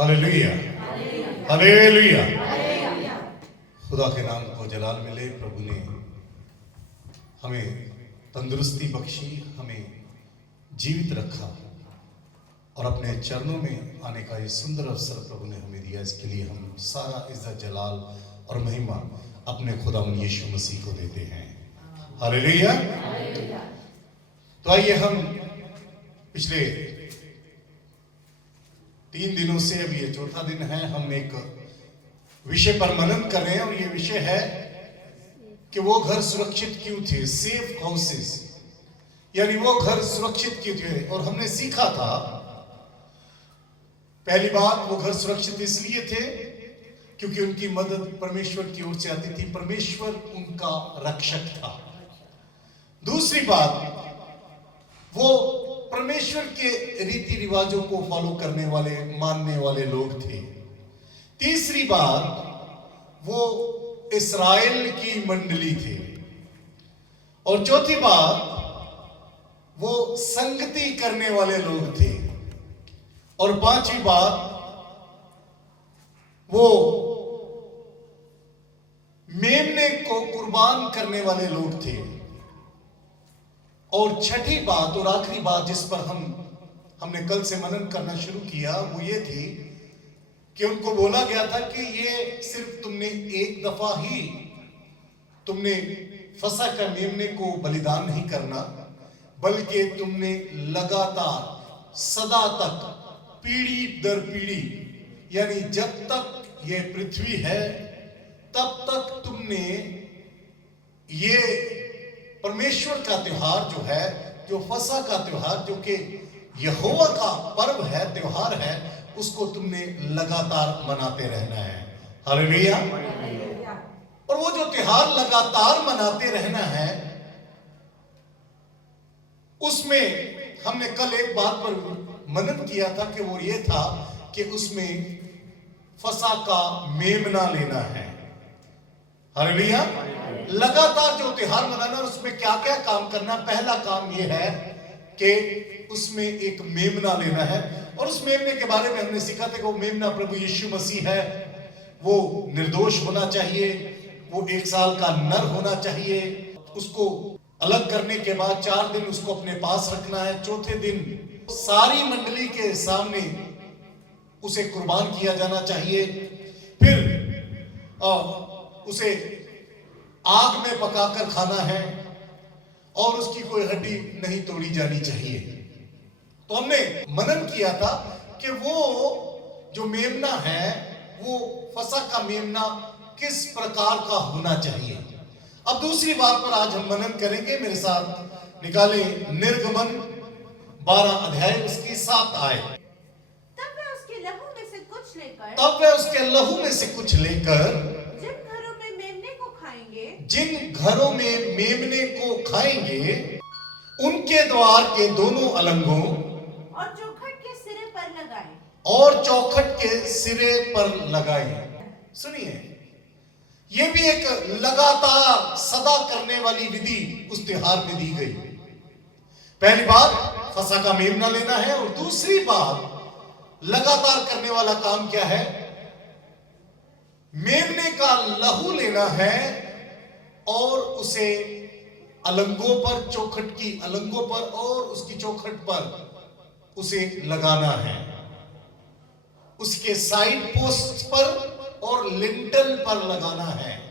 Hallelujah, hallelujah. खुदा के नाम को जलाल मिले। प्रभु ने हमें तंदुरुस्ती बख्शी, हमें जीवित रखा और अपने चरणों में आने का ये सुंदर अवसर प्रभु ने हमें दिया। इसके लिए हम सारा इज्जत, जलाल और महिमा अपने खुदावंद यीशु मसीह को देते हैं। हालेलुया। तो आइए, हम पिछले 3 दिनों से, अब ये चौथा दिन है, हम एक विषय पर मनन कर रहे हैं और ये विषय है कि वो घर सुरक्षित क्यों थे। सेफ हाउसेस, यानी वो घर सुरक्षित क्यों थे। और हमने सीखा था, पहली बात, वो घर सुरक्षित इसलिए थे क्योंकि उनकी मदद परमेश्वर की ओर से आती थी, परमेश्वर उनका रक्षक था। दूसरी बात, वो परमेश्वर के रीति रिवाजों को फॉलो करने वाले, मानने वाले लोग थे। तीसरी बात, वो इस्राएल की मंडली थे। और चौथी बात, वो संगति करने वाले लोग थे। और पांचवी बात, वो मेमने को कुर्बान करने वाले लोग थे। और छठी बात और आखिरी बात जिस पर हमने कल से मनन करना शुरू किया, वो ये थी कि उनको बोला गया था कि ये सिर्फ तुमने एक दफा ही तुमने फसह का मेमने को बलिदान नहीं करना, बल्कि तुमने लगातार सदा तक, पीढ़ी दर पीढ़ी, यानी जब तक ये पृथ्वी है तब तक तुमने ये परमेश्वर का त्योहार जो है, जो फसह का त्योहार, जो कि यहोवा का पर्व है, त्योहार है, उसको तुमने लगातार मनाते रहना है। हालेलुया। और वो जो त्योहार लगातार मनाते रहना है, उसमें हमने कल एक बात पर मनन किया था कि वो ये था कि उसमें फसह का मेमना लेना है। हालेलुया। लगातार जो त्योहार मनाना, उसमें क्या क्या काम करना। पहला काम यह है कि उसमें एक मेमना लेना है। और उस मेमने के बारे में हमने सीखा था कि वो मेमना प्रभु यीशु मसीह है। वो निर्दोष होना चाहिए, वो 1 साल का नर होना चाहिए। उसको अलग करने के बाद 4 दिन उसको अपने पास रखना है। चौथे दिन सारी मंडली के सामने उसे कुर्बान किया जाना चाहिए। फिर उसे आग में पकाकर खाना है और उसकी कोई हड्डी नहीं तोड़ी जानी चाहिए। तो हमने मनन किया था कि वो जो मेमना है, वो फसह का मेमना किस प्रकार का होना चाहिए। अब दूसरी बात पर आज हम मनन करेंगे। मेरे साथ निकाले निर्गमन 12 अध्याय, उसकी 7 आयत। तब वे उसके लहू में से कुछ लेकर जिन घरों में मेमने को खाएंगे, उनके द्वार के दोनों अलंगों और चौखट के सिरे पर लगाए। सुनिए, यह भी एक लगातार सदा करने वाली विधि उस त्योहार में दी गई। पहली बात फसह का मेमना लेना है, और दूसरी बात लगातार करने वाला काम क्या है? मेमने का लहू लेना है और उसे अलंगों पर, चौखट की अलंगों पर और उसकी चौखट पर उसे लगाना है। उसके साइड पोस्ट पर और लिंटल पर लगाना है,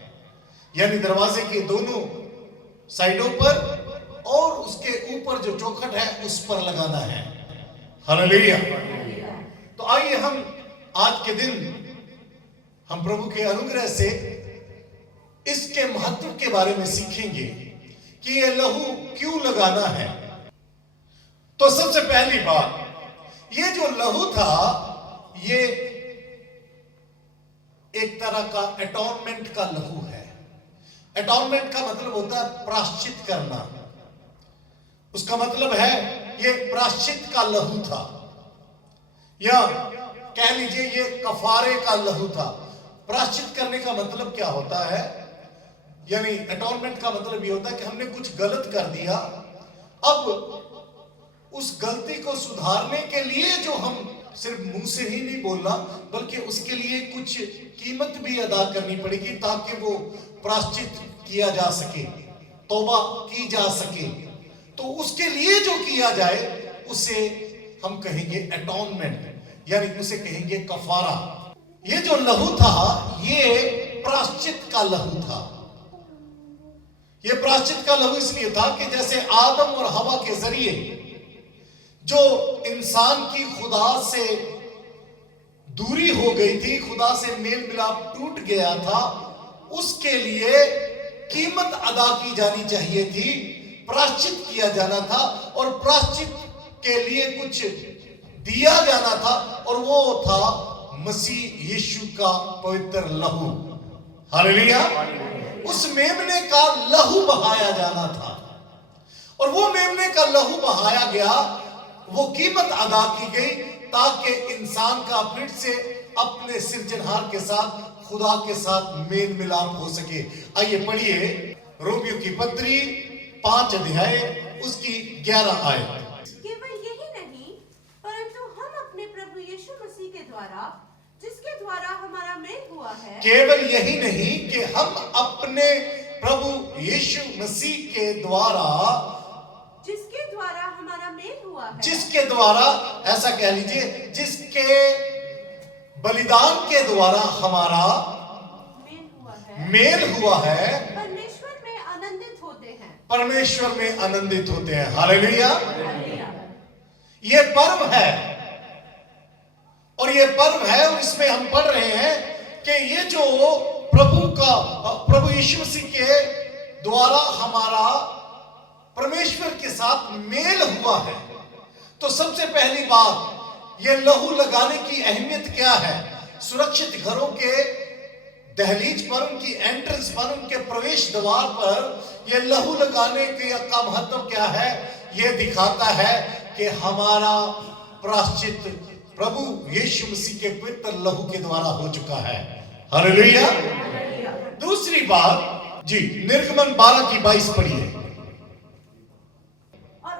यानी दरवाजे के दोनों साइडों पर और उसके ऊपर जो चौखट है उस पर लगाना है। हालेलुया। तो आइए, हम आज के दिन हम प्रभु के अनुग्रह से इसके महत्व के बारे में सीखेंगे कि यह लहू क्यों लगाना है। तो सबसे पहली बात, ये जो लहू था, ये एक तरह का एटॉर्नमेंट का लहू है। एटॉर्नमेंट का मतलब होता है प्रायश्चित करना। उसका मतलब है ये प्रायश्चित का लहू था, या कह लीजिए ये कफारे का लहू था। प्रायश्चित करने का मतलब क्या होता है? यानी अटॉर्नमेंट का मतलब ये होता है कि हमने कुछ गलत कर दिया, अब उस गलती को सुधारने के लिए जो हम सिर्फ मुंह से ही नहीं बोलना, बल्कि उसके लिए कुछ कीमत भी अदा करनी पड़ेगी ताकि वो प्रायश्चित किया जा सके, तौबा की जा सके। तो उसके लिए जो किया जाए उसे हम कहेंगे अटॉनमेंट, यानी उसे कहेंगे कफारा। ये जो लहू था ये प्रायश्चित का लहू था। ये प्रायश्चित का लहू इसलिए था कि जैसे आदम और हवा के जरिए जो इंसान की खुदा से दूरी हो गई थी, खुदा से मेल मिलाप टूट गया था, उसके लिए कीमत अदा की जानी चाहिए थी, प्रायश्चित किया जाना था और प्रायश्चित के लिए कुछ दिया जाना था, और वो था मसीह यीशु का पवित्र लहू। हालेलुया। उस मेमने का लहू बहाया जाना था, और वो मेमने का लहू बहाया गया, वो कीमत अदा की गई ताकि इंसान का फिर से अपने सिरजनहार के साथ, खुदा के साथ मेल मिलाप हो सके। आइए पढ़िए रोमियो की पत्री 5 अध्याय उसकी 11 आयत। केवल यही नहीं, परंतु हम अपने प्रभु यीशु मसीह के द्वारा, जिसके द्वारा हमारा मेल हुआ है, केवल यही नहीं कि हम अपने प्रभु यीशु मसीह के द्वारा, जिसके द्वारा हमारा मेल हुआ है, जिसके द्वारा, ऐसा कह लीजिए, जिसके बलिदान के द्वारा हमारा मेल हुआ है, परमेश्वर में आनंदित होते हैं। परमेश्वर में आनंदित होते हैं। हालेलुया। हालेलुया। ये पर्व है, और ये पर्व है, और इसमें हम पढ़ रहे हैं कि ये जो प्रभु यीशु मसीह के द्वारा हमारा परमेश्वर के साथ मेल हुआ है। तो सबसे पहली बात, ये लहू लगाने की अहमियत क्या है? सुरक्षित घरों के दहलीज पर, उनकी एंट्रेंस पर, उनके प्रवेश द्वार पर ये लहू लगाने का महत्व क्या है? ये दिखाता है कि हमारा प्रायश्चित प्रभु यीशु मसीह के पवित्र लहू के द्वारा हो चुका है। हालेलुया। दूसरी बात जी, निर्गमन 12 की 22 पढ़िए। और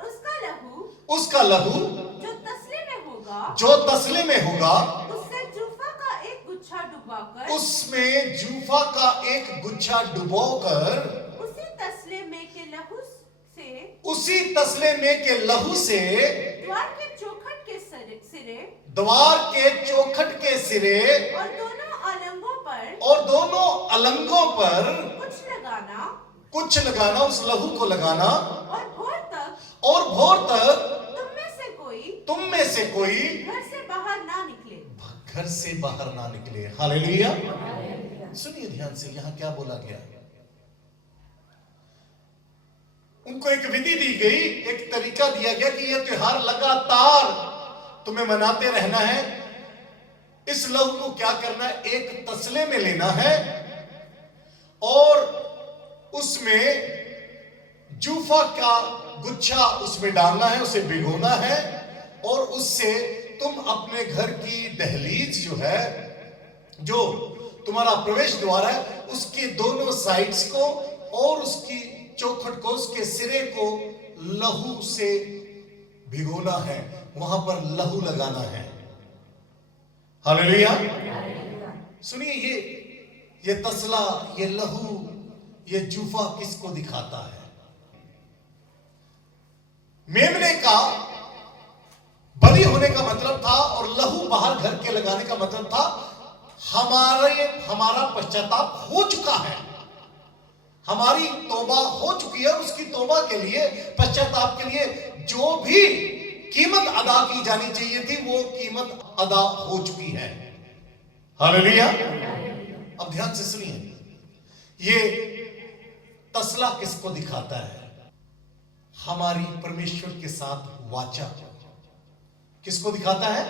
उसका लहू जो तसले में होगा, जो तसले में होगा, उससे जूफा का एक गुच्छा डुबाकर, उसमें जूफा का एक गुच्छा डुबोकर, उसी तसले में के लहू से, उसी तसले में के लहू से द्वार के चौखट के सिरे, द्वार के चौखट के सिरे और दोनों अलंगों पर, और दोनों अलंगों पर कुछ लगाना, उस लहू को लगाना, और भोर तक तुम में से कोई घर से बाहर ना निकले, घर से बाहर ना निकले। हालेलुया। सुनिए ध्यान से, यहां क्या बोला गया? उनको एक विधि दी गई, एक तरीका दिया गया कि यह त्योहार लगातार तुम्हें मनाते रहना है। इस लहू को क्या करना है? एक तसले में लेना है और उसमें जूफा का गुच्छा उसमें डालना है, उसे भिगोना है, और उससे तुम अपने घर की दहलीज जो है, जो तुम्हारा प्रवेश द्वार है, उसके दोनों साइड्स को और उसकी चौखट को, उसके सिरे को लहू से भिगोना है, वहां पर लहू लगाना है। हालेलुया। सुनिए, ये तसला, ये लहू, ये जूफा किसको दिखाता है? मेमने का बलि होने का मतलब था, और लहू बाहर घर के लगाने का मतलब था हमारा पश्चाताप हो चुका है, हमारी तौबा हो चुकी है। उसकी तौबा के लिए, पश्चाताप के लिए जो भी कीमत अदा की जानी चाहिए थी, वो कीमत अदा हो चुकी है। हालेलुया। अब ध्यान से सुनिए, ये तसला किसको दिखाता है? हमारी परमेश्वर के साथ वाचा किसको दिखाता है?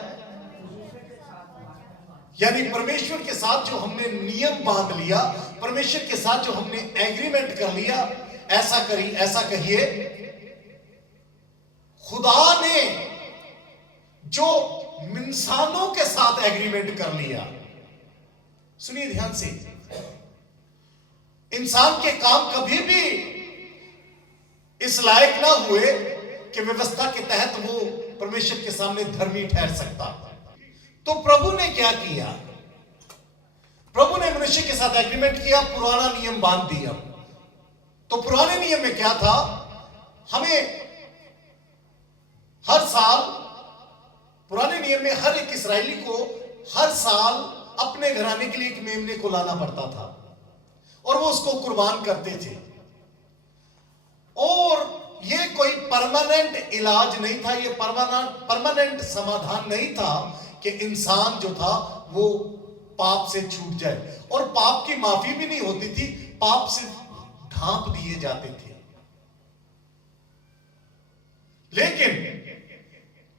यानी परमेश्वर के साथ जो हमने नियम बांध लिया, परमेश्वर के साथ जो हमने एग्रीमेंट कर लिया, ऐसा करिए, ऐसा कहिए, खुदा ने जो इंसानों के साथ एग्रीमेंट कर लिया। सुनिए ध्यान से, इंसान के काम कभी भी इस लायक ना हुए कि व्यवस्था के तहत वो परमेश्वर के सामने धर्मी ठहर सकता। तो प्रभु ने क्या किया? प्रभु ने मनुष्य के साथ एग्रीमेंट किया, पुराना नियम बांध दिया। तो पुराने नियम में क्या था? हमें हर साल, पुराने नियम में हर एक इस्राएली को हर साल अपने घराने के लिए एक मेमने को लाना पड़ता था और वो उसको कुर्बान करते थे। और ये कोई परमानेंट इलाज नहीं था, ये परमानेंट समाधान नहीं था कि इंसान जो था वो पाप से छूट जाए। और पाप की माफी भी नहीं होती थी, पाप सिर्फ ढांप दिए जाते थे। लेकिन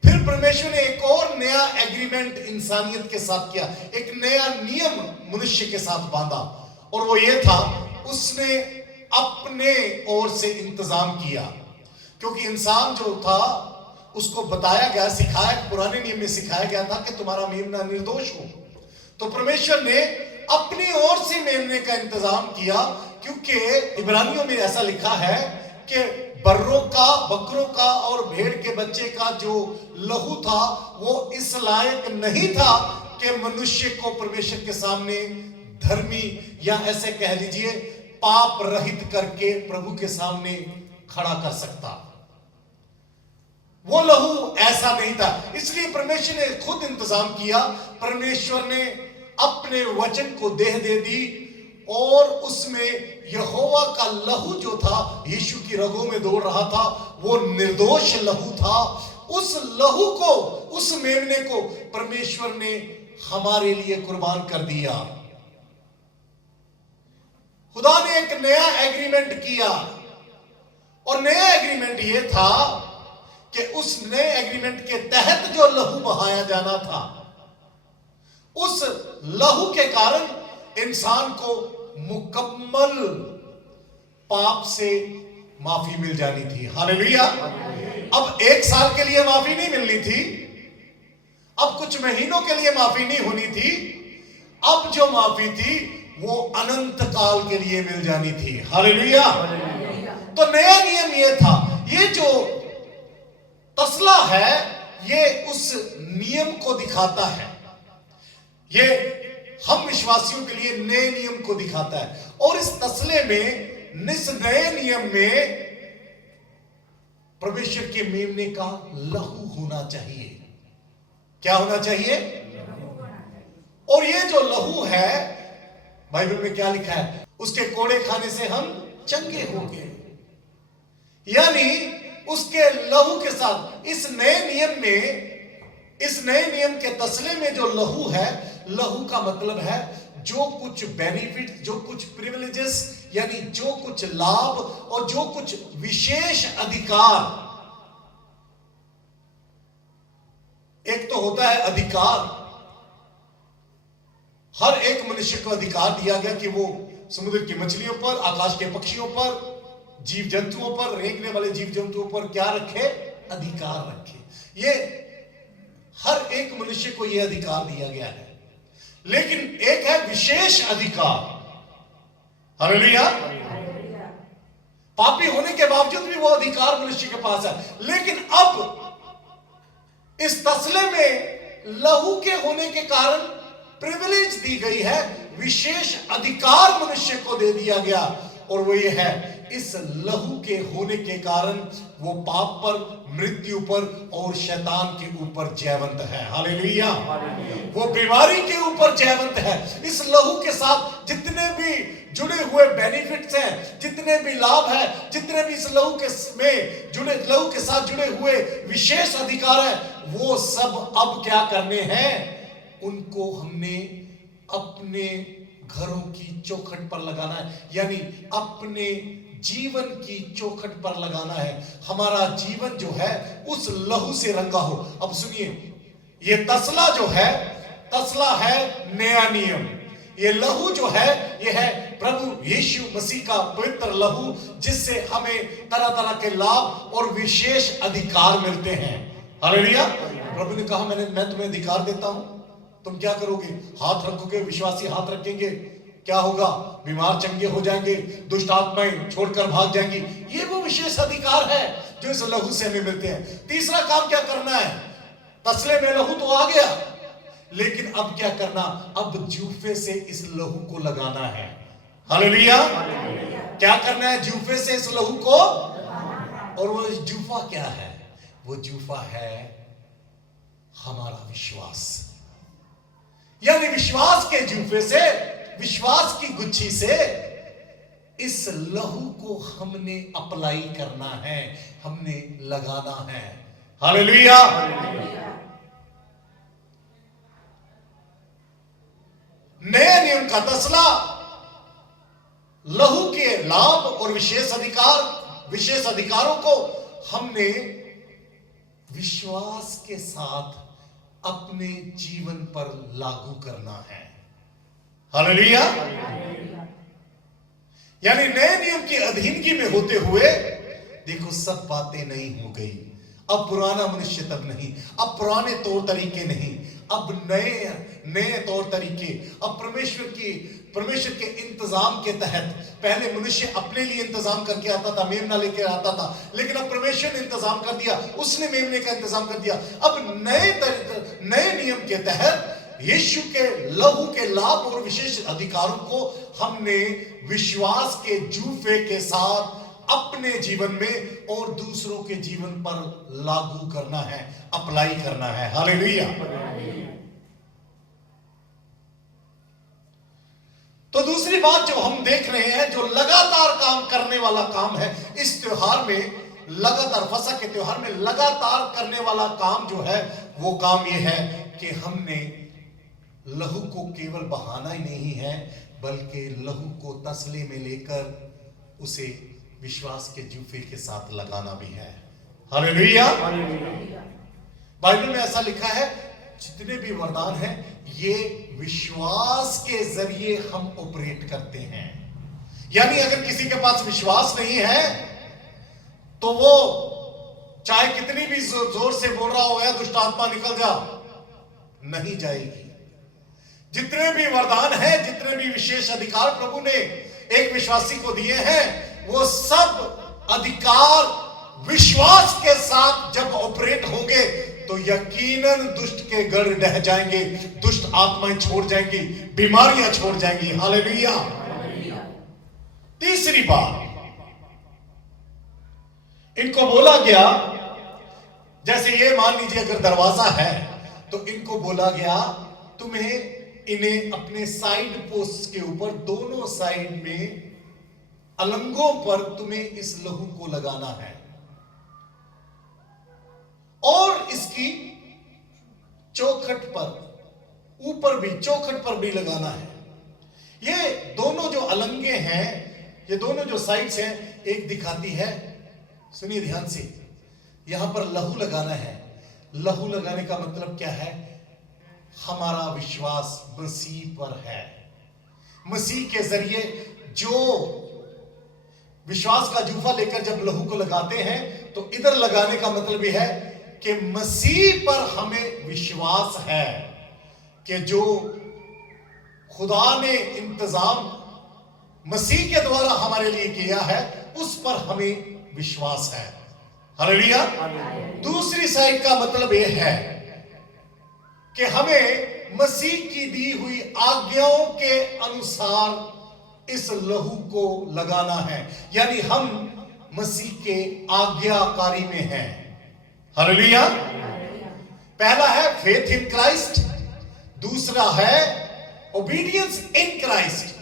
फिर परमेश्वर ने एक और नया एग्रीमेंट इंसानियत के साथ किया, एक नया नियम मनुष्य के साथ बांधा, और वो ये था, उसने अपने ओर से इंतजाम किया। क्योंकि इंसान जो था उसको बताया गया, सिखाया, पुराने नियम में सिखाया गया था कि तुम्हारा मेमना निर्दोष हो। तो परमेश्वर ने अपनी ओर से मेमने का इंतजाम किया, क्योंकि इब्रानियों में ऐसा लिखा है कि बर्रों का, बकरों का और भेड़ के बच्चे का जो लहू था वो इस लायक नहीं था कि मनुष्य को परमेश्वर के सामने धर्मी, या ऐसे कह लीजिए पाप रहित करके प्रभु के सामने खड़ा कर सकता। वो लहू ऐसा नहीं था, इसलिए परमेश्वर ने खुद इंतजाम किया। परमेश्वर ने अपने वचन को देह दे दी और उसमें यहोवा का लहू जो था यीशु की रगों में दौड़ रहा था, वो निर्दोष लहू था। उस लहू को, उस मेमने को परमेश्वर ने हमारे लिए कुर्बान कर दिया। खुदा ने एक नया एग्रीमेंट किया, और नया एग्रीमेंट यह था कि उस नए एग्रीमेंट के तहत जो लहू बहाया जाना था, उस लहू के कारण इंसान को मुकम्मल पाप से माफी मिल जानी थी। हालेलुया। अब 1 साल के लिए माफी नहीं मिलनी थी, अब कुछ महीनों के लिए माफी नहीं होनी थी, अब जो माफी थी वो अनंत काल के लिए मिल जानी थी। हालेलुया। तो नया नियम ये था, ये जो तसला है ये उस नियम को दिखाता है, ये हम विश्वासियों के लिए नए नियम को दिखाता है। और इस तसले में, इस नए नियम में परमेश्वर के मेमने का लहू होना चाहिए। क्या होना चाहिए? और ये जो लहू है, बाइबल में क्या लिखा है? उसके कोड़े खाने से हम चंगे होंगे। यानी उसके लहू के साथ इस नए नियम में, इस नए नियम के तसले में जो लहू है, लहू का मतलब है जो कुछ बेनिफिट, जो कुछ प्रिविलेजेस, यानी जो कुछ लाभ और जो कुछ विशेष अधिकार। एक तो होता है अधिकार, हर एक मनुष्य को अधिकार दिया गया कि वो समुद्र की मछलियों पर, आकाश के पक्षियों पर, जीव जंतुओं पर, रेंगने वाले जीव जंतुओं पर क्या रखे? अधिकार रखे। ये हर एक मनुष्य को यह अधिकार दिया गया है। लेकिन एक है विशेष अधिकार। हालेलुया। पापी होने के बावजूद भी वो अधिकार मनुष्य के पास है। लेकिन अब इस तसले में लहू के होने के कारण प्रिविलेज दी गई है, विशेष अधिकार मनुष्य को दे दिया गया, और वो ये है, इस लहू के होने के कारण वो पाप पर, मृत्यु पर और शैतान के ऊपर जयवंत है। हालेलुया। वो बीमारी के ऊपर जयवंत है। इस लहू के साथ जितने भी जुड़े हुए बेनिफिट्स हैं, जितने भी लाभ हैं, जितने भी इस लहू के में जुड़े, लहू के साथ जुड़े हुए विशेष अधिकार हैं, वो सब अब क्या करने हैं? उनको हमने अपने घरों की चौखट पर लगाना है, यानी अपने जीवन की चौखट पर लगाना है। हमारा जीवन जो है उस लहू से रंगा हो। अब सुनिए, ये तसला जो है, तसला है नया नियम। ये लहू जो है, ये है प्रभु यीशु मसीह का पवित्र लहू, जिससे हमें तरह तरह के लाभ और विशेष अधिकार मिलते हैं। हालेलुया। प्रभु ने कहा, मैं तुम्हें अधिकार देता हूं, तुम क्या करोगे? हाथ रखोगे, विश्वासी हाथ रखेंगे, क्या होगा? बीमार चंगे हो जाएंगे, दुष्ट आत्माएं छोड़कर भाग जाएंगी। ये वो विशेष अधिकार है जो इस लहू से हमें मिलते हैं। तीसरा काम क्या करना है? तसले में लहू तो आ गया, लेकिन अब क्या करना, अब जूफे से इस लहू को लगाना है। हालेलुया। क्या करना है? जूफे से इस लहू को। और वो जूफा क्या है? वो जूफा है हमारा विश्वास। यानी विश्वास के जूफे से, विश्वास की गुच्छी से इस लहू को हमने अप्लाई करना है, हमने लगाना है। हालेलुया। नए नियम का 10वां लहू के लाभ और विशेष अधिकारों को हमने विश्वास के साथ अपने जीवन पर लागू करना है। हालेलुया। यानी नए नियम की अधीनगी में होते हुए देखो सब बातें नहीं हो गई। अब पुराना मनुष्य तब नहीं, अब पुराने तौर तरीके नहीं, अब नए तौर तरीके। अब परमेश्वर के इंतजाम के तहत पहले मनुष्य अपने लिए इंतजाम करके आता था, मेमना लेके आता था, लेकिन अब परमेश्वर ने इंतजाम कर दिया, उसने मेमने का इंतजाम कर दिया। अब नए नियम के तहत यीशु के लहू के लाभ और विशेष अधिकारों को हमने विश्वास के जूफे के साथ अपने जीवन में और दूसरों के जीवन पर लागू करना है, अप्लाई करना है। हालेलुया। तो दूसरी बात जो हम देख रहे हैं, जो लगातार काम करने वाला काम है इस त्योहार में, लगातार फसह के त्योहार में लगातार करने वाला काम जो है, वो काम ये है कि हमने लहू को केवल बहाना ही नहीं है, बल्कि लहू को तसले में लेकर उसे विश्वास के जूफे के साथ लगाना भी है। हालेलुया। बाइबल में ऐसा लिखा है, जितने भी वरदान हैं ये विश्वास के जरिए हम ऑपरेट करते हैं। यानी अगर किसी के पास विश्वास नहीं है तो वो चाहे कितनी भी जोर से बोल रहा हो, दुष्ट आत्मा निकल जा, नहीं जाएगी। जितने भी वरदान हैं, जितने भी विशेष अधिकार प्रभु ने एक विश्वासी को दिए हैं, वो सब अधिकार विश्वास के साथ जब ऑपरेट होंगे तो यकीनन दुष्ट के गढ़ ढह जाएंगे, दुष्ट आत्माएं छोड़ जाएंगी, बीमारियां छोड़ जाएंगी। हालेलुया। तीसरी बात, इनको बोला गया, जैसे ये मान लीजिए अगर दरवाजा है तो इनको बोला गया तुम्हें इन्हें अपने साइड पोस्ट के ऊपर दोनों साइड में अलंगों पर तुम्हें इस लहू को लगाना है और इसकी चौखट पर ऊपर भी, चौखट पर भी लगाना है। ये दोनों जो अलंगे हैं, ये दोनों जो साइड्स हैं, एक दिखाती है, सुनिए ध्यान से, यहां पर लहू लगाना है। लहू लगाने का मतलब क्या है? हमारा विश्वास मसीह पर है। मसीह के जरिए जो विश्वास का जूफा लेकर जब लहू को लगाते हैं तो इधर लगाने का मतलब यह है कि मसीह पर हमें विश्वास है कि जो खुदा ने इंतजाम मसीह के द्वारा हमारे लिए किया है उस पर हमें विश्वास है। हालेलुया। दूसरी साइड का मतलब यह है कि हमें मसीह की दी हुई आज्ञाओं के अनुसार इस लहू को लगाना है, यानी हम मसीह के आज्ञाकारी में हैं। हालेलुया। पहला है फेथ इन क्राइस्ट, दूसरा है ओबीडियंस इन क्राइस्ट।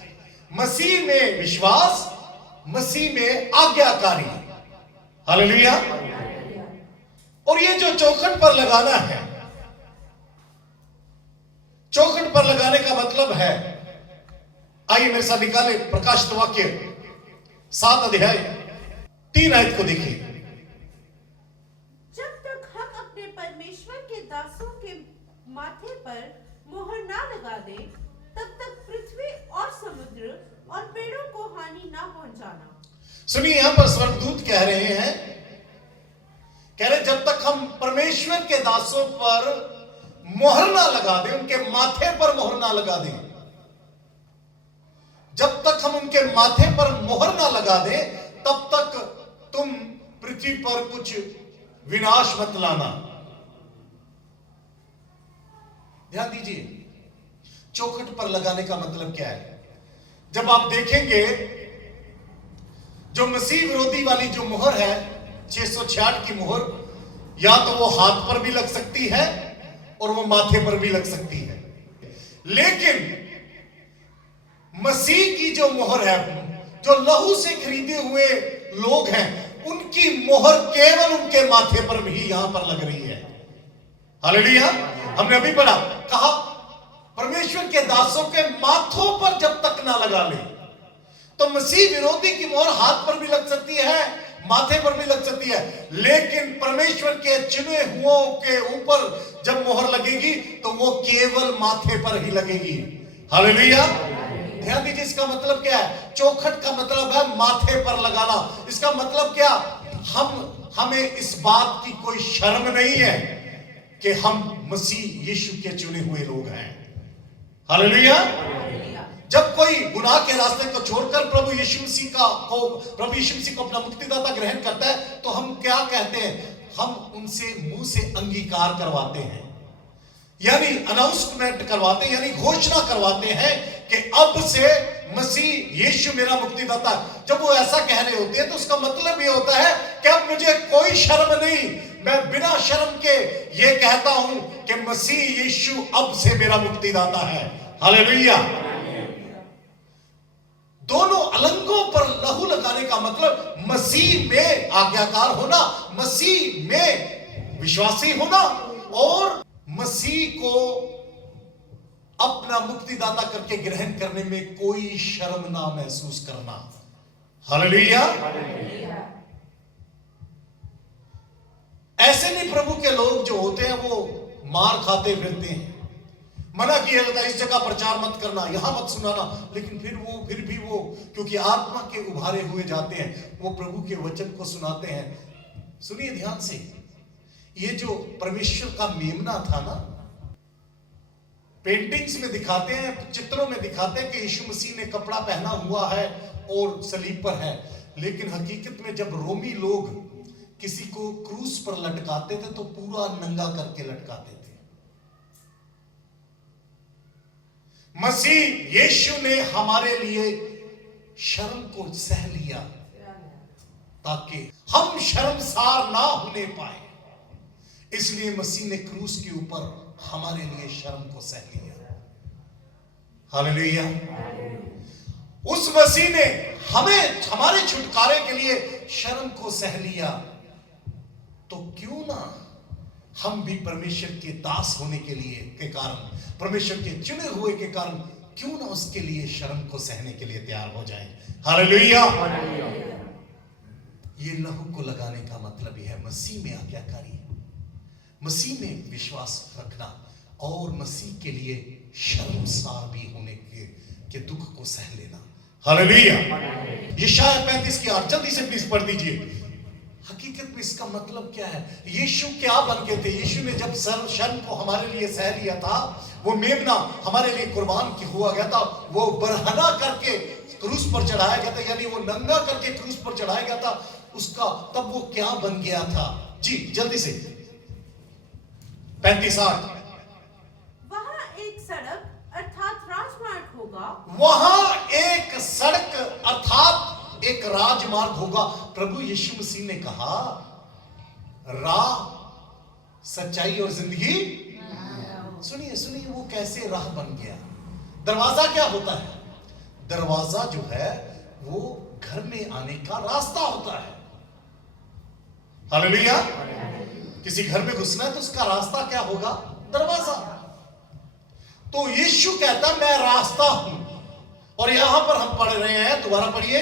मसीह में विश्वास, मसीह में आज्ञाकारी। हालेलुया। और ये जो चौखट पर लगाना है, चौखट पर लगाने का मतलब है, आइए मेरे साथ निकाले प्रकाशित वाक्य 7 अध्याय 3 आयत को देखिए। जब तक हम अपने परमेश्वर के दासों के माथे पर मोहर ना लगा दें, तब तक पृथ्वी और समुद्र और पेड़ों को हानि ना पहुंचाना। सुनिए, यहां पर स्वर्गदूत कह रहे हैं, कह रहे जब तक हम परमेश्वर के दासों पर मोहर ना लगा दें, उनके माथे पर मोहर ना लगा दें, जब तक हम उनके माथे पर मोहर ना लगा दें, तब तक तुम पृथ्वी पर कुछ विनाश मत लाना। ध्यान दीजिए, चौखट पर लगाने का मतलब क्या है? जब आप देखेंगे जो मसीह विरोधी वाली जो मुहर है 666 की मुहर, या तो वो हाथ पर भी लग सकती है और वो माथे पर भी लग सकती है, लेकिन मसीह की जो मुहर है, जो लहू से खरीदे हुए लोग हैं, उनकी मोहर केवल उनके माथे पर भी यहां पर लग रही है। हालेलुया। हमने अभी पढ़ा, कहा परमेश्वर के दासों के माथों पर जब तक ना लगा ले। तो मसीह विरोधी की मोहर हाथ पर भी लग सकती है, माथे पर भी लग सकती है, लेकिन परमेश्वर के चुने हुओं के ऊपर जब मोहर लगेगी तो वो केवल माथे पर ही लगेगी। हालेलुया। ध्यान दीजिए, इसका मतलब क्या है? चौखट का मतलब है माथे पर लगाना। इसका मतलब क्या? हमें इस बात की कोई शर्म नहीं है कि हम मसीह यीशु के चुने हुए लोग हैं। हालेलुया। जब कोई गुनाह के रास्ते को छोड़कर प्रभु यीशु मसीह को अपना मुक्तिदाता ग्रहण करता है, तो हम क्या कहते हैं? हम उनसे मुंह से अंगीकार करवाते हैं, यानी अनाउंसमेंट करवाते हैं, यानी घोषणा करवाते हैं कि अब से मसीह यीशु मेरा मुक्तिदाता है। जब वो ऐसा कह रहे होते हैं तो उसका मतलब ये होता है कि अब मुझे कोई शर्म नहीं, मैं बिना शर्म के ये कहता हूं कि मसीह यीशु अब से मेरा मुक्तिदाता है। हालेलुया। दोनों अलंगों पर लहू लगाने का मतलब मसीह में आज्ञाकार होना, मसीह में विश्वासी होना और मसीह को अपना मुक्तिदाता करके ग्रहण करने में कोई शर्म ना महसूस करना। हालेलुया। ऐसे नहीं प्रभु के लोग जो होते हैं वो मार खाते फिरते हैं, मना किया जाता है इस जगह प्रचार मत करना, यहां मत सुनाना, लेकिन फिर भी वो क्योंकि आत्मा के उभारे हुए जाते हैं, वो प्रभु के वचन को सुनाते हैं। सुनिए ध्यान से, ये जो परमेश्वर का मेमना था ना, पेंटिंग्स में दिखाते हैं, चित्रों में दिखाते हैं कि यीशु मसीह ने कपड़ा पहना हुआ है और सलीब पर है, लेकिन हकीकत में जब रोमी लोग किसी को क्रूस पर लटकाते थे तो पूरा नंगा करके लटकाते थे। मसीह यीशु ने हमारे लिए शर्म को सह लिया ताकि हम शर्मसार ना होने पाए, इसलिए मसीह ने क्रूस के ऊपर हमारे लिए शर्म को सह लिया। हालेलुया। उस मसीह ने हमारे छुटकारे के लिए शर्म को सह लिया, तो क्यों ना हम भी परमेश्वर के दास होने के कारण, परमेश्वर के चुने हुए के कारण, क्यों ना उसके लिए शर्म को सहने के लिए तैयार हो जाएं। हालेलुया। ये लहू को लगाने का मतलब यह है मसीह में आज्ञाकारी, मसीह में विश्वास रखना और मसीह के लिए शर्मसार भी होने के दुख को सह लेना। हालेलुया। यशायाह 35 की 8 जल्दी से प्लीज पढ़ दीजिए। हकीकत में इसका मतलब क्या है? यीशु क्या बन के थे? यीशु ने जब शर्म को हमारे लिए सह लिया था, वो मेमना हमारे लिए कुर्बान हुआ गया था, वो बरहना करके क्रूस पर चढ़ाया गया था, यानी वो नंगा करके क्रूस पर चढ़ाया गया था, उसका तब वो क्या बन गया था? जी जल्दी से 35:8। वहां एक सड़क अर्थात राजमार्ग होगा, वहां एक सड़क अर्थात एक राजमार्ग होगा। प्रभु यीशु मसीह ने कहा राह, सच्चाई और जिंदगी। सुनिए सुनिए, वो कैसे राह बन गया? दरवाजा क्या होता है? दरवाजा जो है वो घर में आने का रास्ता होता है। हालेलुया। किसी घर में घुसना है तो उसका रास्ता क्या होगा? दरवाजा। तो यीशु कहता मैं रास्ता हूं, और यहां पर हम पढ़ रहे हैं, दोबारा पढ़िए।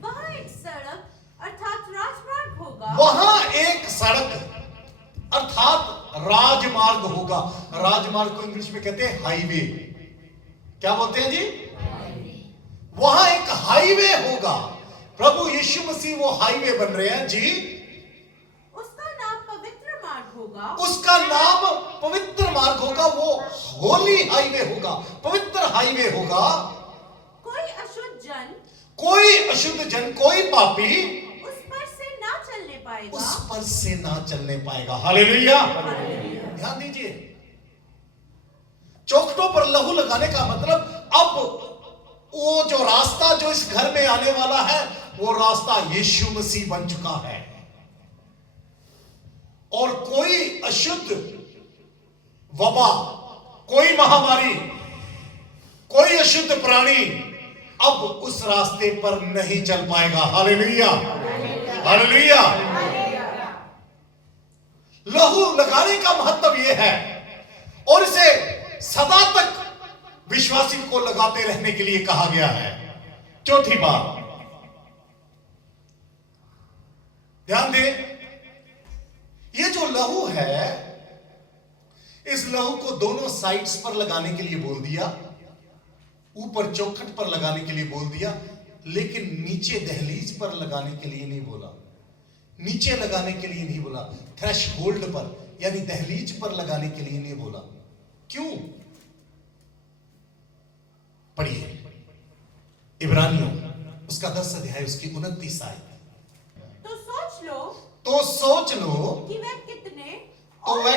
वहां एक सड़क अर्थात राजमार्ग होगा, वहां एक सड़क अर्थात राजमार्ग होगा। राजमार्ग को इंग्लिश में कहते हैं हाईवे। क्या बोलते हैं जी? वहां एक हाईवे होगा। प्रभु यीशु मसीह वो हाईवे बन रहे हैं जी। उसका नाम पवित्र मार्ग होगा, उसका नाम पवित्र मार्ग होगा, वो होली हाईवे होगा, पवित्र हाईवे होगा। कोई अशुद्ध जन, कोई पापी उस पर से ना चलने पाएगा, उस पर से ना चलने पाएगा। हालेलुया। ध्यान दीजिए, चौखटों पर लहू लगाने का मतलब अब वो जो रास्ता जो इस घर में आने वाला है वो रास्ता यीशु मसीह बन चुका है। और कोई अशुद्ध वबा, कोई महामारी, कोई अशुद्ध प्राणी अब उस रास्ते पर नहीं चल पाएगा। Hallelujah, hallelujah. लहू लगाने का महत्व यह है और इसे सदा तक विश्वासी को लगाते रहने के लिए कहा गया है। चौथी बात, ध्यान दें, ये जो लहू है, इस लहू को दोनों साइड्स पर लगाने के लिए बोल दिया, ऊपर चौखट पर लगाने के लिए बोल दिया, लेकिन नीचे दहलीज पर लगाने के लिए नहीं बोला। नीचे लगाने के लिए नहीं बोला, थ्रेश होल्ड पर यानी दहलीज पर लगाने के लिए नहीं बोला। क्यों? पढ़िए इब्रानियों उसका 10 अध्याय उसकी 29 आयत। तो सोच लो कि वह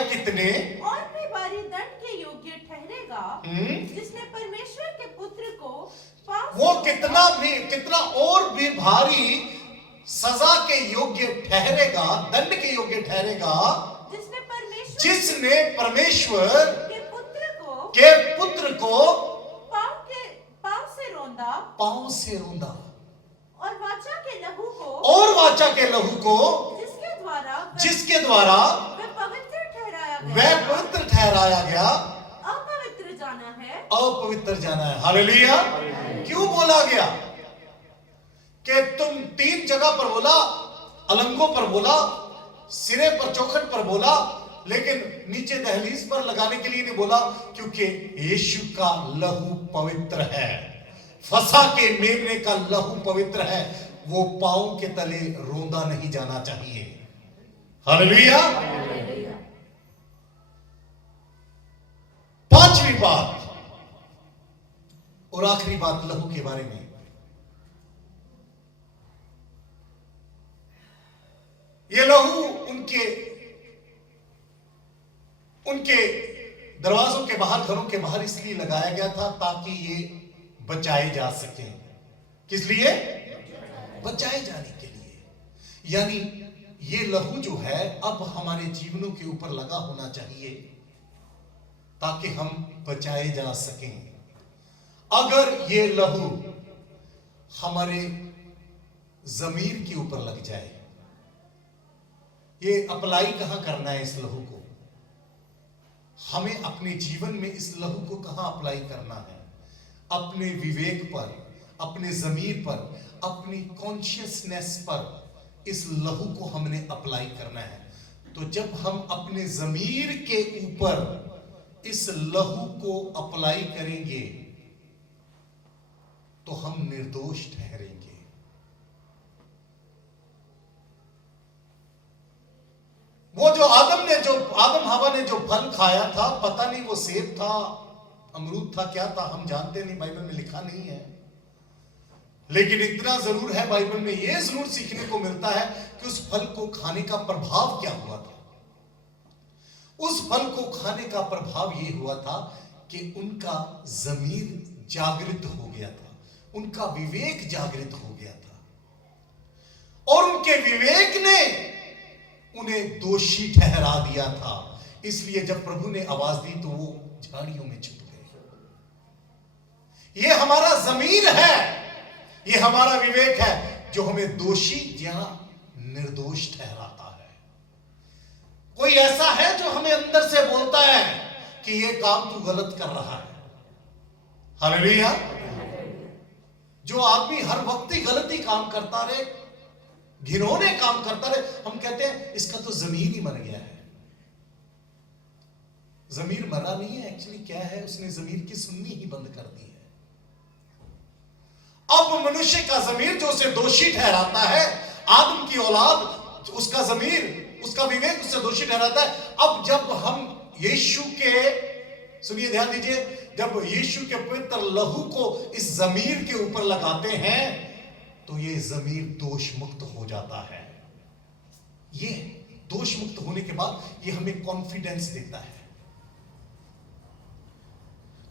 कितने और भी भारी दंड के योग्य ठहरेगा जिसने परमेश्वर के पुत्र को वो कितना और भी भारी सजा के योग्य ठहरेगा, दंड के योग्य ठहरेगा, जिसने परमेश्वर के पुत्र को पांव से रौंदा और वाचा के लहू को जिसके द्वारा वह पवित्र ठहराया गया, अपवित्र जाना है। हालेलुया। क्यों बोला गया कि तुम 3 जगह पर बोला, अलंगों पर बोला, सिरे पर चौखट पर बोला, लेकिन नीचे दहलीज पर लगाने के लिए नहीं बोला, क्योंकि यीशु का लहू पवित्र है। फसा के मेमने का लहू पवित्र है, वो पांव के तले रोंदा नहीं जाना चाहिए। हालेलुया। 5वीं बात और आखिरी बात लहू के बारे में, ये लहू उनके दरवाजों के बाहर, घरों के बाहर इसलिए लगाया गया था ताकि ये बचाए जा सकें। किस लिए? बचाए जाने के लिए। यानी ये लहू जो है अब हमारे जीवनों के ऊपर लगा होना चाहिए ताकि हम बचाए जा सकें। अगर ये लहू हमारे जमीर के ऊपर लग जाए, ये अप्लाई कहां करना है इस लहू को? हमें अपने जीवन में इस लहू को कहां अप्लाई करना है? अपने विवेक पर, अपने जमीर पर, अपनी कॉन्शियसनेस पर इस लहू को हमने अप्लाई करना है। तो जब हम अपने जमीर के ऊपर इस लहू को अप्लाई करेंगे तो हम निर्दोष ठहरेंगे। वो जो आदम हवा ने जो फल खाया था, पता नहीं वो सेब था, अमरूद था, क्या था, हम जानते नहीं, बाइबल में लिखा नहीं है। लेकिन इतना जरूर है, बाइबल में यह जरूर सीखने को मिलता है कि उस फल को खाने का प्रभाव क्या हुआ था। उस फल को खाने का प्रभाव यह हुआ था कि उनका जमीर जागृत हो गया था, उनका विवेक जागृत हो गया था और उनके विवेक ने उन्हें दोषी ठहरा दिया था। इसलिए जब प्रभु ने आवाज दी तो वो झाड़ियों में छुप गए। ये हमारा जमीर है, ये हमारा विवेक है जो हमें दोषी या निर्दोष ठहराता है। कोई ऐसा है जो हमें अंदर से बोलता है कि ये काम तू गलत कर रहा है। हालेलुया। जो आदमी हर वक्त ही गलती काम करता रहे, घिनौने काम करता रहे, हम कहते हैं इसका तो जमीर ही मर गया है। जमीर मरा नहीं है, एक्चुअली क्या है, उसने जमीर की सुननी ही बंद कर दी है। अब मनुष्य का जमीर जो उसे दोषी ठहराता है, आदम की औलाद, उसका जमीर, उसका विवेक उससे दोषी ठहराता है। अब जब हम यीशु के, सुनिए ध्यान दीजिए, जब यीशु के पवित्र लहू को इस जमीर के ऊपर लगाते हैं तो ये जमीर दोष मुक्त हो जाता है। ये दोष मुक्त होने के बाद ये हमें कॉन्फिडेंस देता है।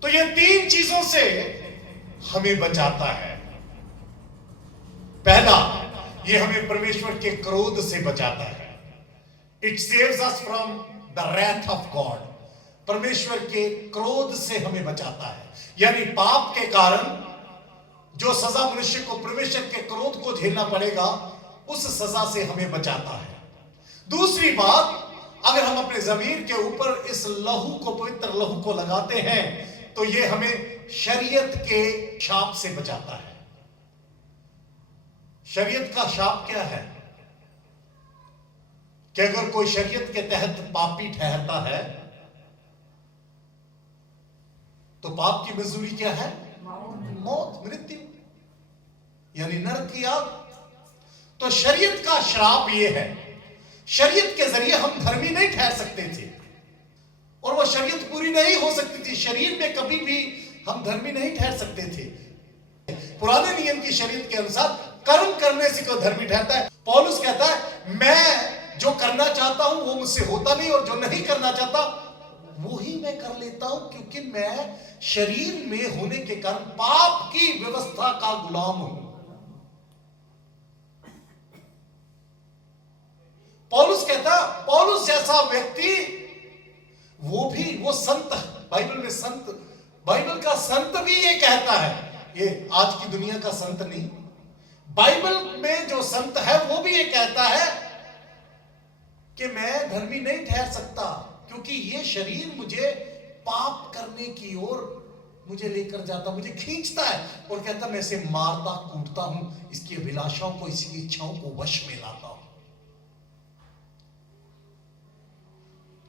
तो ये तीन चीजों से हमें बचाता है। पहला, ये हमें परमेश्वर के क्रोध से बचाता है। It saves us from the wrath of God. परमेश्वर के क्रोध से हमें बचाता है, यानी पाप के कारण जो सजा मनुष्य को परमेश्वर के क्रोध को झेलना पड़ेगा, उस सजा से हमें बचाता है। दूसरी बात, अगर हम अपने जमीर के ऊपर इस लहू को, पवित्र लहू को लगाते हैं, तो ये हमें शरीयत के शाप से बचाता है। शरीयत का शाप क्या है? कि अगर कोई शरीयत के तहत पापी ठहरता है तो पाप की मजदूरी क्या है? मौत, मृत्यु, यानी नरक की आग। तो शरीयत का श्राप यह है, शरीयत के जरिए हम धर्मी नहीं ठहर सकते थे, और वो शरीयत पूरी नहीं हो सकती थी। शरीर में कभी भी हम धर्मी नहीं ठहर सकते थे। पुराने नियम की शरीयत के अनुसार कर्म करने से कोई धर्मी ठहरता है। पौलुस कहता है, मैं जो करना चाहता हूं वो मुझसे होता नहीं, और जो नहीं करना चाहता वो ही मैं कर लेता हूं, क्योंकि मैं शरीर में होने के कारण पाप की व्यवस्था का गुलाम हूं। पौलुस कहता, पौलुस जैसा व्यक्ति वो संत, बाइबल में संत, बाइबल का संत भी ये कहता है, ये आज की दुनिया का संत नहीं, बाइबल में जो संत है वो भी ये कहता है कि मैं धर्मी नहीं ठहर सकता, क्योंकि ये शरीर मुझे पाप करने की ओर मुझे लेकर जाता, मुझे खींचता है, और कहता मैं इसे मारता कूटता हूं, इसकी अभिलाषाओं को, इसकी इच्छाओं को वश में लाता हूं।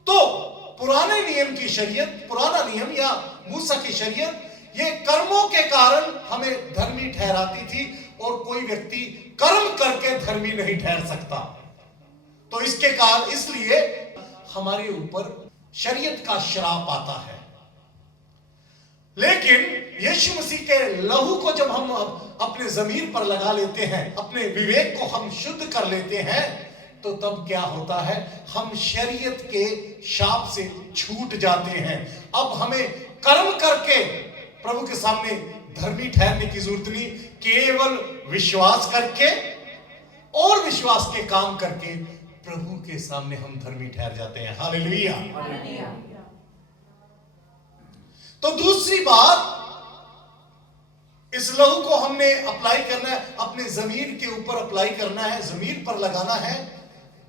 तो पुराने नियम की शरीयत, पुराना नियम या मूसा की शरीयत, ये कर्मों के कारण हमें धर्मी ठहराती थी, और कोई व्यक्ति कर्म करके धर्मी नहीं ठहर सकता। तो इसके कारण, इसलिए हमारे ऊपर शरीयत का श्राप आता है। लेकिन यीशु मसीह के लहू को जब हम अपने जमीर पर लगा लेते हैं, अपने विवेक को हम शुद्ध कर लेते हैं, तो तब क्या होता है? हम शरीयत के शाप से छूट जाते हैं। अब हमें कर्म करके प्रभु के सामने धर्मी ठहरने की जरूरत नहीं, केवल विश्वास करके और विश्वास के काम करके प्रभु के सामने हम धर्मी ठहर जाते हैं। हालेलुया। तो दूसरी बात, इस लहू को हमने अप्लाई करना है, अपने जमीर के ऊपर अप्लाई करना है, जमीर पर लगाना है,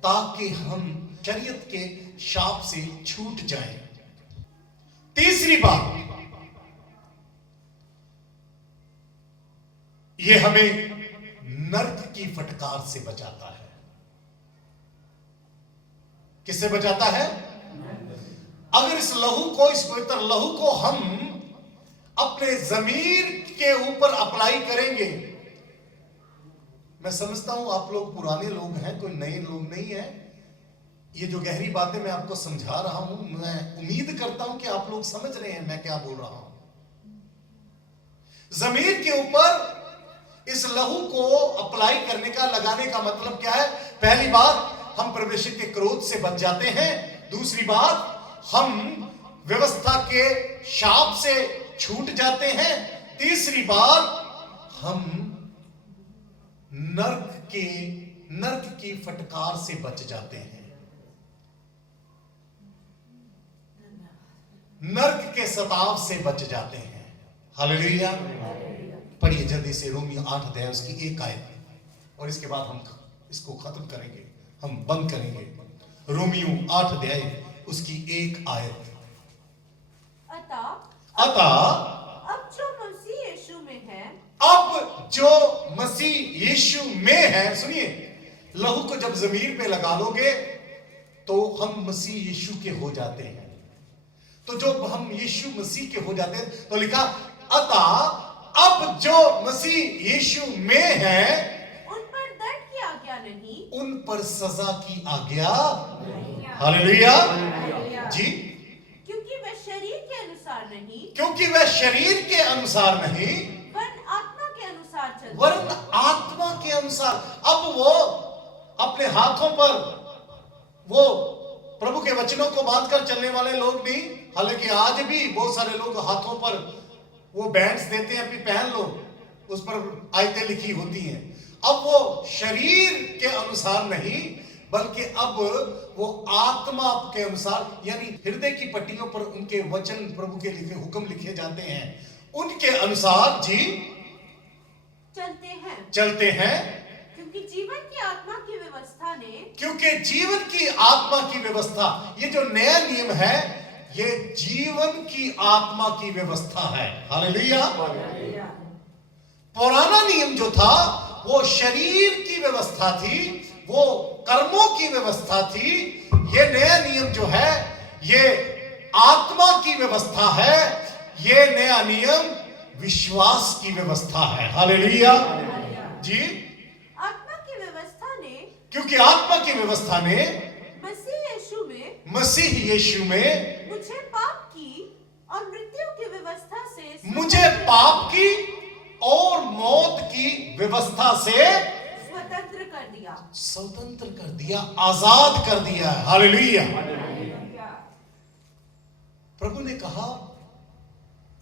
ताकि हम शरीयत के शाप से छूट जाएं। तीसरी बात, यह हमें नरक की फटकार से बचाता है। किससे बचाता है? अगर इस लहू को, इस पवित्र लहू को हम अपने जमीर के ऊपर अप्लाई करेंगे, मैं समझता हूं आप लोग पुराने लोग हैं, कोई नए लोग नहीं है। ये जो गहरी बातें मैं आपको समझा रहा हूं, मैं उम्मीद करता हूं कि आप लोग समझ रहे हैं मैं क्या बोल रहा हूं। जमीर के ऊपर इस लहू को अप्लाई करने का, लगाने का मतलब क्या है? पहली बात, हम परमेश्वर के क्रोध से बच जाते हैं। दूसरी बात, हम व्यवस्था के शाप से छूट जाते हैं। तीसरी बात, हम नरक की फटकार से बच जाते हैं, नरक के सताव से बच जाते हैं। हालेलुया। पढ़िए जल्दी से रोमियो 8 अध्याय उसकी 1 आयत, और इसके बाद हम इसको खत्म करेंगे, हम बंद करेंगे। रोमियो 8 अध्याय उसकी 1 आयत। अतः अब जो मसीह यीशु में है, अब जो मसीह यीशु में है, सुनिए, लहू को जब जमीर पे लगा लोगे तो हम मसीह यीशु के हो जाते हैं। तो जो हम यीशु मसीह के हो जाते हैं, तो लिखा, अतः अब जो मसीह यीशु में है, उन पर दंड की आज्ञा नहीं, उन पर सजा की आज्ञा। हालेलुया जी। क्योंकि वह शरीर के अनुसार नहीं, क्योंकि वह शरीर के अनुसार नहीं, वरन आत्मा के अनुसार चलता है। वरन आत्मा के अनुसार। अब वो अपने हाथों पर वो प्रभु के वचनों को बांधकर चलने वाले लोग नहीं। हालांकि आज भी बहुत सारे लोग हाथों पर वो बैंड्स देते हैं, अभी पहन लो, उस पर आयतें लिखी होती हैं। अब वो शरीर के अनुसार नहीं, बल्कि अब वो आत्मा के अनुसार, यानी हृदय की पट्टियों पर उनके वचन, प्रभु के लिखे हुक्म लिखे जाते हैं, उनके अनुसार जी चलते हैं। क्योंकि जीवन की आत्मा की व्यवस्था ने, क्योंकि जीवन की आत्मा की व्यवस्था, ये जो नया नियम है, ये जीवन की आत्मा की व्यवस्था है। हालेलुया। पुराना नियम जो था वो शरीर की व्यवस्था थी, वो कर्मों की व्यवस्था थी। ये नया नियम जो है ये आत्मा की व्यवस्था है। ये नया नियम विश्वास की व्यवस्था है। हालेलुया जी। आत्मा की व्यवस्था ने, क्योंकि आत्मा की व्यवस्था ने मसीह यीशु में मुझे पाप की और मृत्यु की व्यवस्था से, मुझे पाप की और मौत की व्यवस्था से स्वतंत्र कर दिया, आजाद कर दिया। हालेलुया। प्रभु ने कहा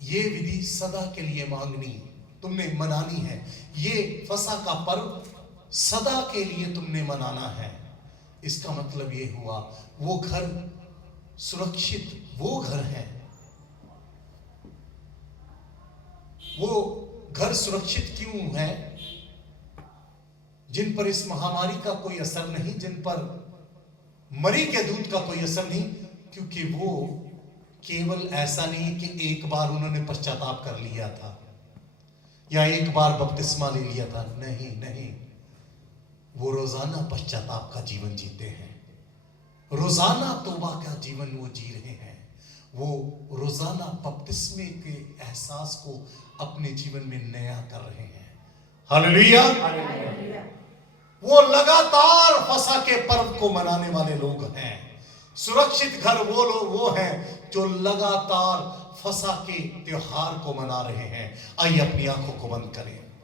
ये विधि सदा के लिए मांगनी, तुमने मनानी है। ये फसह का पर्व सदा के लिए तुमने मनाना है। इसका मतलब ये हुआ वो घर सुरक्षित, वो घर है, वो घर सुरक्षित क्यों है? जिन पर इस महामारी का कोई असर नहीं, जिन पर मरी के दूध का कोई असर नहीं, क्योंकि वो केवल ऐसा नहीं कि एक बार उन्होंने पश्चाताप कर लिया था या एक बार बपतिस्मा ले लिया था। नहीं नहीं, वो रोजाना पश्चाताप का जीवन जीते हैं, रोजाना तौबा का जीवन वो जी रहे हैं। वो रोजाना बपतिस्मे के एहसास को अपने जीवन में नया कर रहे हैं। हालेलुया। वो लगातार फसह के पर्व को मनाने वाले लोग हैं। सुरक्षित घर वो लोग वो हैं जो लगातार फसह के त्योहार को मना रहे हैं। आइए अपनी आंखों को बंद करें।